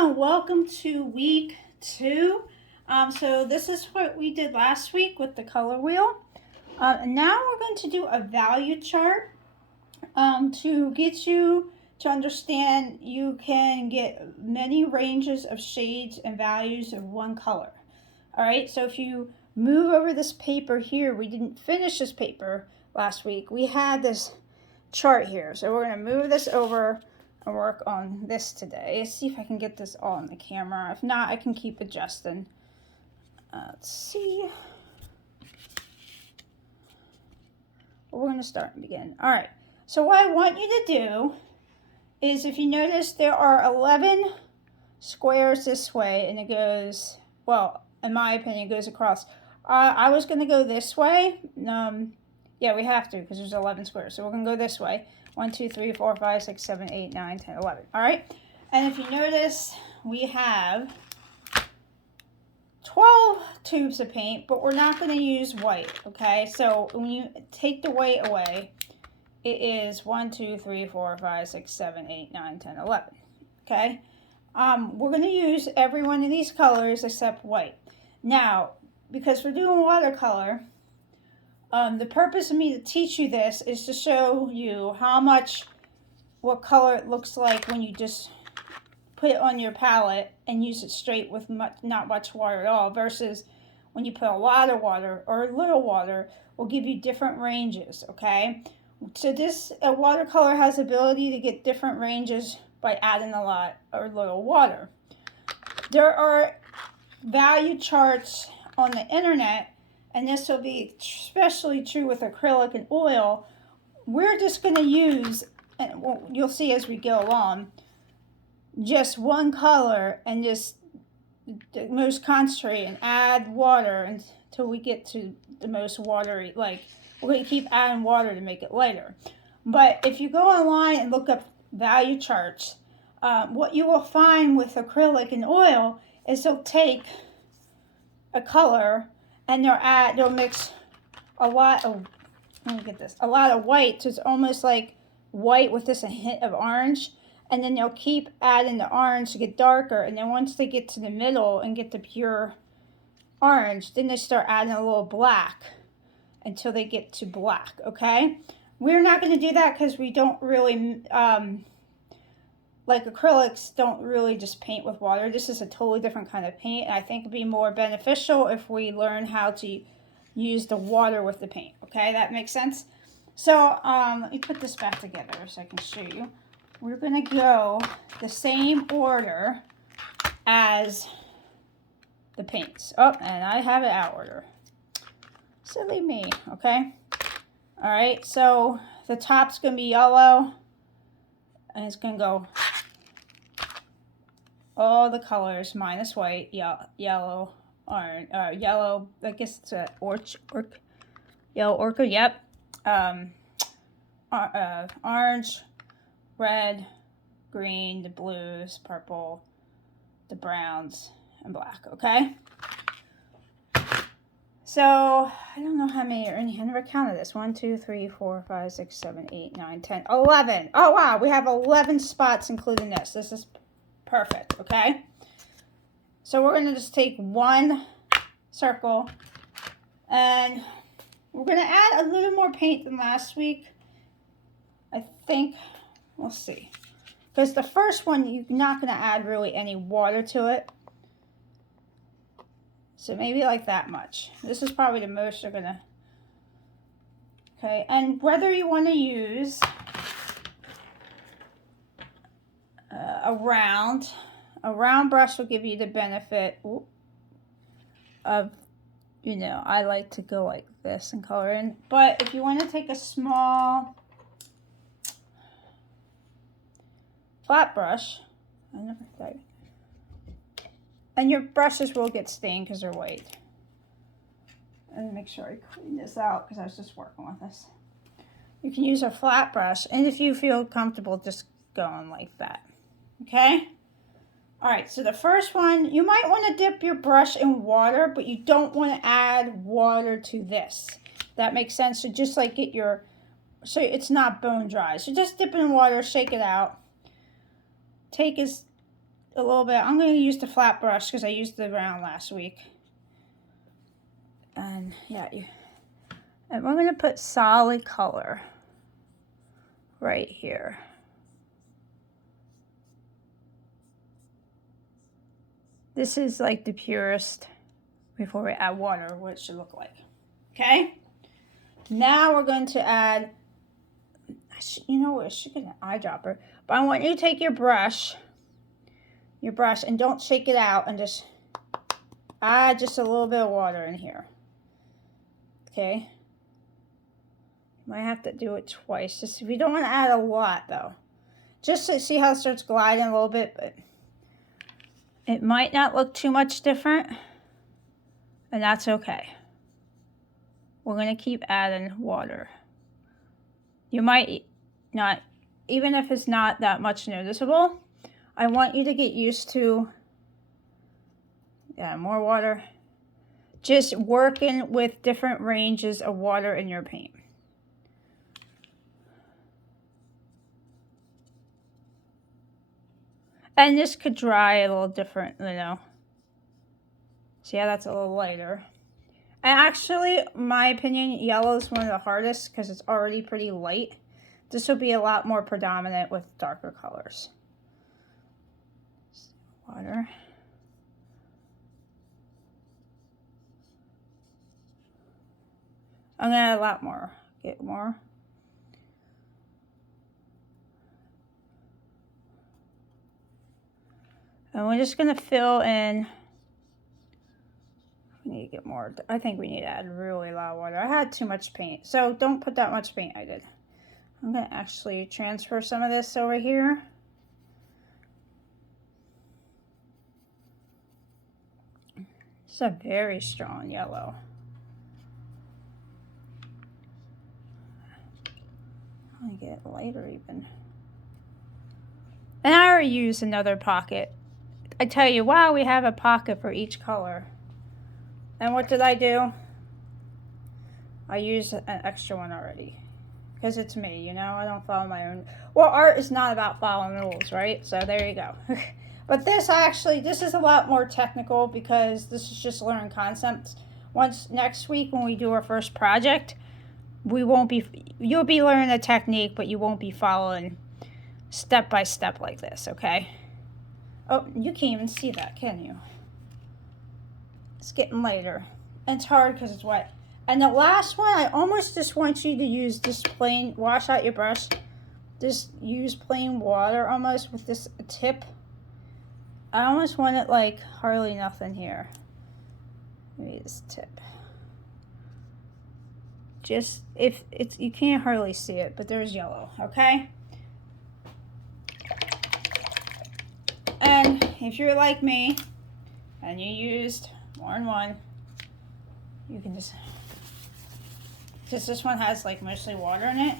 Hello, welcome to week 2. So this is what we did last week with the color wheel. And now we're going to do a value chart to get you to understand you can get many ranges of shades and values of one color. All right, so if you move over this paper here, we didn't finish this paper last week. We had this chart here, so we're going to move this over and work on this today. Let's see if I can get this all on the camera. If not, I can keep adjusting. Let's see. Well, we're going to start and begin. All right, so what I want you to do is, if you notice, there are 11 squares this way, and it goes, well, in my opinion, it goes across. I was going to go this way. Yeah, we have to because there's 11 squares. So we're going to go this way. 1, 2, 3, 4, 5, 6, 7, 8, 9, 10, 11. All right. And if you notice, we have 12 tubes of paint, but we're not going to use white. Okay. So when you take the white away, it is 1, 2, 3, 4, 5, 6, 7, 8, 9, 10, 11. Okay. We're going to use every one of these colors except white. Now, because we're doing watercolor, the purpose of me to teach you this is to show you what color it looks like when you just put it on your palette and use it straight with not much water at all, versus when you put a lot of water or a little water will give you different ranges, okay? So a watercolor has the ability to get different ranges by adding a lot or little water. There are value charts on the internet, and this will be especially true with acrylic and oil. We're just going to use, and you'll see as we go along, just one color and just the most concentrate and add water until we get to the most watery. Like, we're going to keep adding water to make it lighter. But if you go online and look up value charts, what you will find with acrylic and oil is they'll take a color and they'll mix a lot of, let me get this, a lot of white, so it's almost like white with just a hint of orange, and then they'll keep adding the orange to get darker, and then once they get to the middle and get the pure orange, then they start adding a little black until they get to black, okay? We're not going to do that because we don't really, like acrylics don't really just paint with water. This is a totally different kind of paint. And I think it'd be more beneficial if we learn how to use the water with the paint. Okay, that makes sense? So let me put this back together so I can show you. We're going to go the same order as the paints. Oh, and I have it out order. Silly me, okay? All right, so the top's going to be yellow, and it's going to go all the colors minus white, yellow, orange, yellow, I guess it's yellow ochre, yep. Orange, red, green, the blues, purple, the browns, and black, okay? So, I don't know how many are in here. I never counted this. 1, 2, 3, 4, 5, 6, 7, 8, 9, 10, 11. Oh, wow, we have 11 spots including this. This is perfect, okay? So we're going to just take one circle, and we're going to add a little more paint than last week. I think, we'll see. Because the first one, you're not going to add really any water to it. So maybe like that much. This is probably the most you're going to, okay? And whether you want to use a round brush will give you the benefit of, you know, I like to go like this and color in. But if you want to take a small flat brush, and your brushes will get stained because they're white. And make sure I clean this out because I was just working with this. You can use a flat brush, and if you feel comfortable, just going like that. Okay? All right, so the first one, you might want to dip your brush in water, but you don't want to add water to this. That makes sense? So just like so it's not bone dry. So just dip it in water, shake it out. Take as a little bit. I'm going to use the flat brush because I used the round last week. And yeah, and we're going to put solid color right here. This is like the purest before we add water, what it should look like. Okay? Now we're going to add, you know what, I should get an eyedropper. But I want you to take your brush, and don't shake it out, and just add just a little bit of water in here. Okay? Might have to do it twice. Just if you don't want to add a lot though. Just to see how it starts gliding a little bit, but it might not look too much different. And that's okay. We're going to keep adding water. You might not, even if it's not that much noticeable, I want you to get used to, yeah, more water. Just working with different ranges of water in your paint. And this could dry a little different, you know. See how that's a little lighter. And actually, my opinion, yellow is one of the hardest because it's already pretty light. This will be a lot more predominant with darker colors. Water. I'm going to add a lot more. Get more. And we're just going to fill in. We need to get more. I think we need to add really a lot of water. I had too much paint, so don't put that much paint I did. I'm going to actually transfer some of this over here. It's a very strong yellow. I'll get it lighter even. And I already used another pocket. I tell you, wow, we have a pocket for each color. And what did I do? I used an extra one already. Because it's me, you know? I don't follow my own. Well, art is not about following rules, right? So there you go. But this is a lot more technical because this is just learning concepts. Next week when we do our first project, you'll be learning a technique, but you won't be following step by step like this, okay? Oh, you can't even see that, can you? It's getting lighter. And it's hard because it's wet. And the last one, I almost just want you to use this plain, wash out your brush. Just use plain water almost with this tip. I almost want it like hardly nothing here. Maybe this tip. Just, if it's, you can't hardly see it, but there's yellow, okay? And if you're like me, and you used more than one, you can just, since this one has like mostly water in it,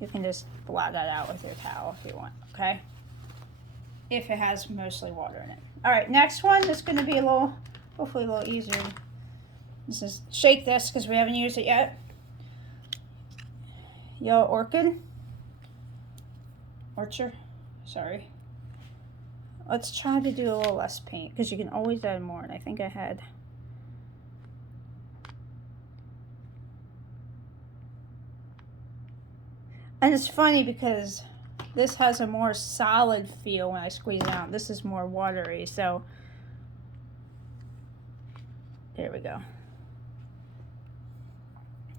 you can just blot that out with your towel if you want, okay? If it has mostly water in it. All right, next one is going to be hopefully a little easier. This is, shake this because we haven't used it yet. Yellow orchard, sorry. Let's try to do a little less paint because you can always add more, and I think I had. And it's funny because this has a more solid feel when I squeeze it out. This is more watery, so there we go.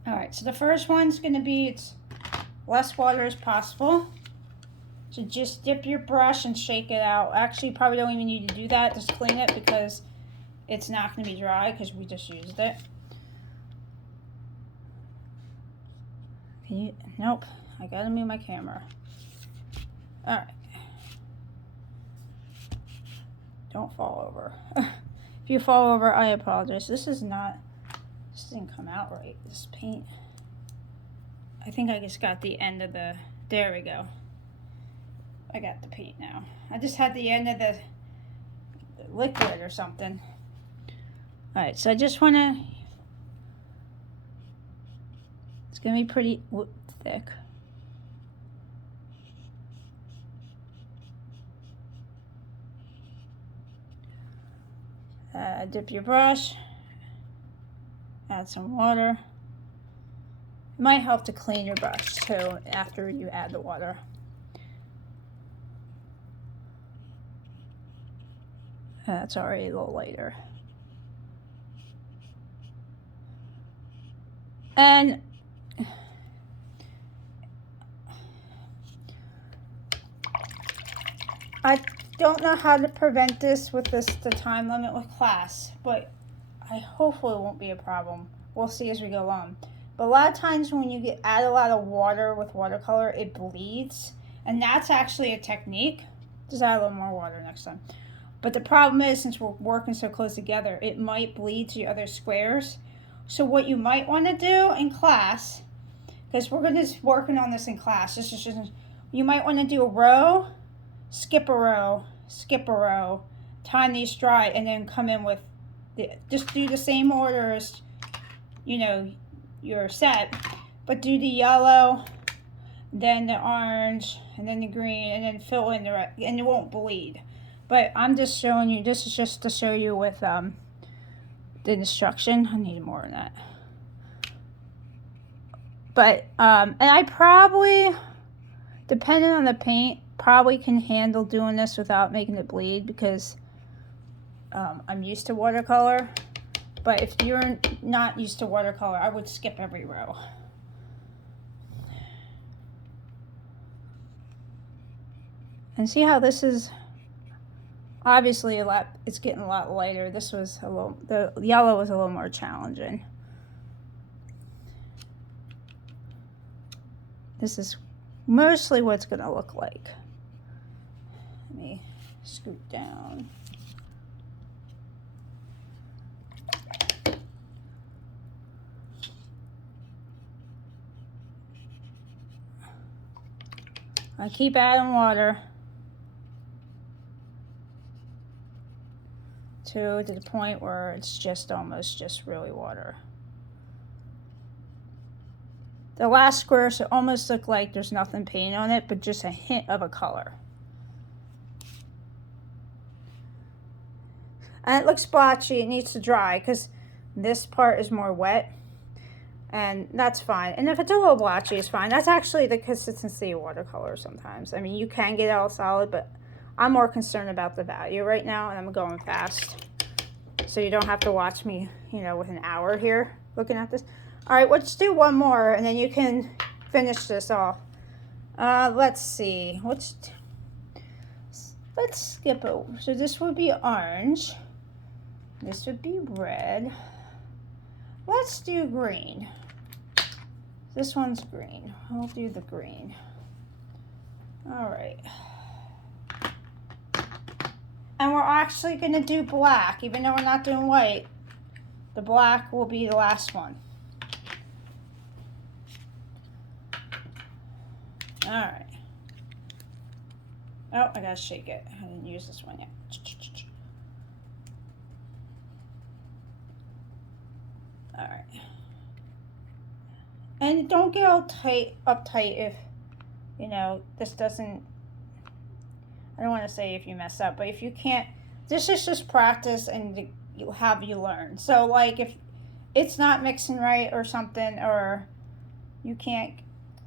All right, so the first one's going to be, it's less water as possible. So just dip your brush and shake it out. Actually, you probably don't even need to do that. Just clean it because it's not going to be dry because we just used it. Nope, I got to move my camera. All right. Don't fall over. If you fall over, I apologize. This didn't come out right, this paint. I think I just got the end of the, there we go. I got the paint now. I just had the end of the liquid or something. All right, so I just want to, it's going to be pretty thick. Dip your brush, add some water. It might help to clean your brush too after you add the water. That's already a little lighter. And I don't know how to prevent this with the time limit with class, but I hopefully it won't be a problem. We'll see as we go along. But a lot of times when you add a lot of water with watercolor, it bleeds. And that's actually a technique. Just add a little more water next time. But the problem is, since we're working so close together, it might bleed to your other squares. So what you might want to do in class, because we're going to be working on this in class, you might want to do a row, skip a row, skip a row, time these dry, and then come in with, just do the same order as, you know, your set, but do the yellow, then the orange, and then the green, and then fill in the rest, and it won't bleed. But I'm just showing you, this is just to show you with the instruction. I need more than that. But, and I probably, depending on the paint, probably can handle doing this without making it bleed, because I'm used to watercolor. But if you're not used to watercolor, I would skip every row. And see how this is obviously a lot, it's getting a lot lighter. This was a little, the yellow was a little more challenging. This is mostly what it's gonna look like. Let me scoot down. I keep adding water to the point where it's just almost just really water. The last square should almost look like there's nothing paint on it, but just a hint of a color. And it looks blotchy, it needs to dry because this part is more wet. And that's fine. And if it's a little blotchy, it's fine. That's actually the consistency of watercolor sometimes. I mean, you can get it all solid, but I'm more concerned about the value right now, and I'm going fast. So you don't have to watch me, you know, with an hour here looking at this. All right, let's do one more, and then you can finish this off. Let's see. Let's skip over. So this would be orange. This would be red. Let's do green. This one's green. I'll do the green. All right. And we're actually going to do black, even though we're not doing white. The black will be the last one. All right. Oh, I gotta shake it. I didn't use this one yet. All right. And don't get all uptight if, you know, this doesn't, I don't want to say if you mess up, but if you can't, this is just practice and you'll have you learn. So like if it's not mixing right or something, or you can't,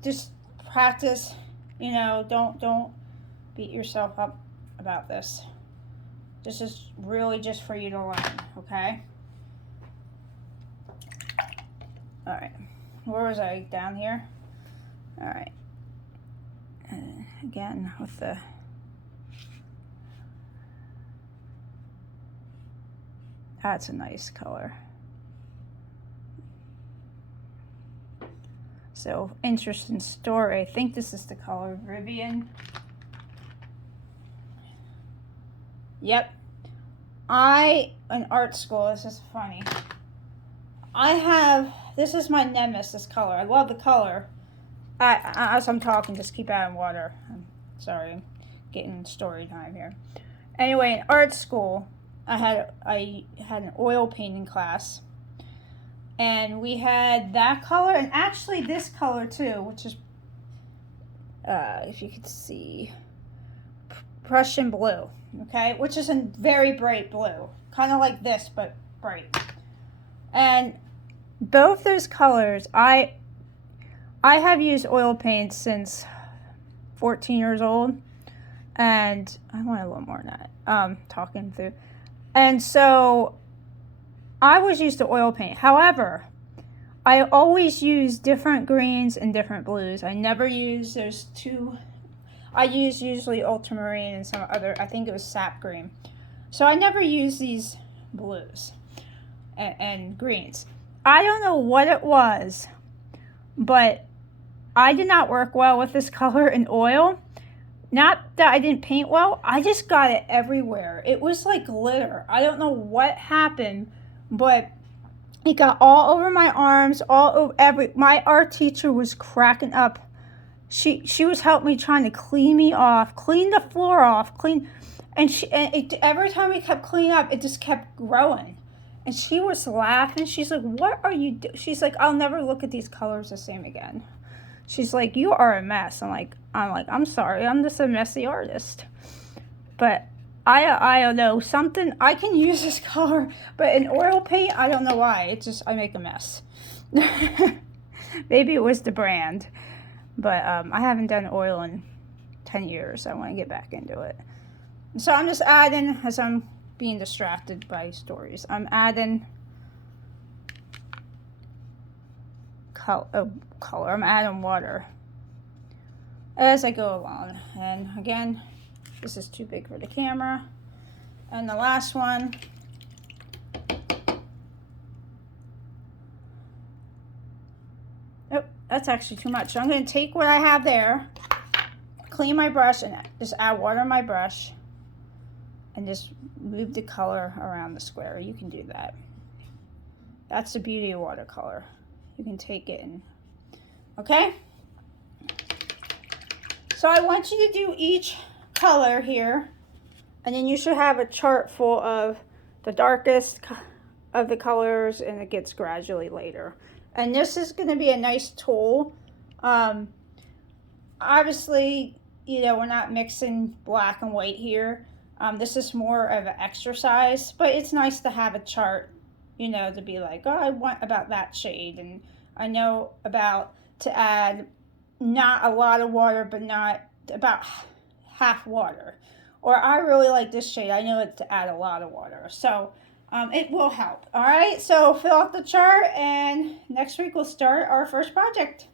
just practice, you know, don't beat yourself up about this. This is really just for you to learn, okay? All right, where was I? Down here? All right. Again, with the, that's a nice color. So, interesting story. I think this is the color Rivian. Yep. In art school, this is funny. This is my nemesis color. I love the color. As I'm talking, just keep adding water. I'm sorry, I'm getting story time here. Anyway, in art school, I had an oil painting class. And we had that color, and actually this color too, which is, if you could see, Prussian blue, okay, which is a very bright blue, kind of like this, but bright. And both those colors, I have used oil paints since 14 years old, and I want a little more than that, talking through. And so I was used to oil paint. However, I always use different greens and different blues. I never use those two. I use usually ultramarine and some other, I think it was sap green. So I never use these blues and greens. I don't know what it was, but I did not work well with this color in oil. Not that I didn't paint well, I just got it everywhere. It was like glitter. I don't know what happened, but it got all over my arms, all over my art teacher was cracking up. She was helping me, trying to clean me off, clean the floor off, every time we kept cleaning up, it just kept growing. And she was laughing. She's like, "What are you doing?" She's like, "I'll never look at these colors the same again." She's like, "You are a mess." I'm like, "I'm sorry. I'm just a messy artist." But I don't know, something, I can use this color, but in oil paint, I don't know why. I make a mess. Maybe it was the brand. But I haven't done oil in 10 years. I want to get back into it. So I'm just adding, as I'm being distracted by stories, I'm adding color. I'm adding water as I go along. And again, this is too big for the camera. And the last one, that's actually too much. So I'm going to take what I have there, clean my brush, and just add water on my brush, and just move the color around the square. You can do that. That's the beauty of watercolor. You can take it and, okay? So I want you to do each color here, and then you should have a chart full of the darkest of the colors, and it gets gradually later. And this is going to be a nice tool. Obviously, you know, we're not mixing black and white here. This is more of an exercise, but it's nice to have a chart, you know, to be like, oh, I want about that shade. And I know about to add not a lot of water, but not about half water. Or I really like this shade. I know it to add a lot of water. So it will help. All right, so fill out the chart, and next week we'll start our first project.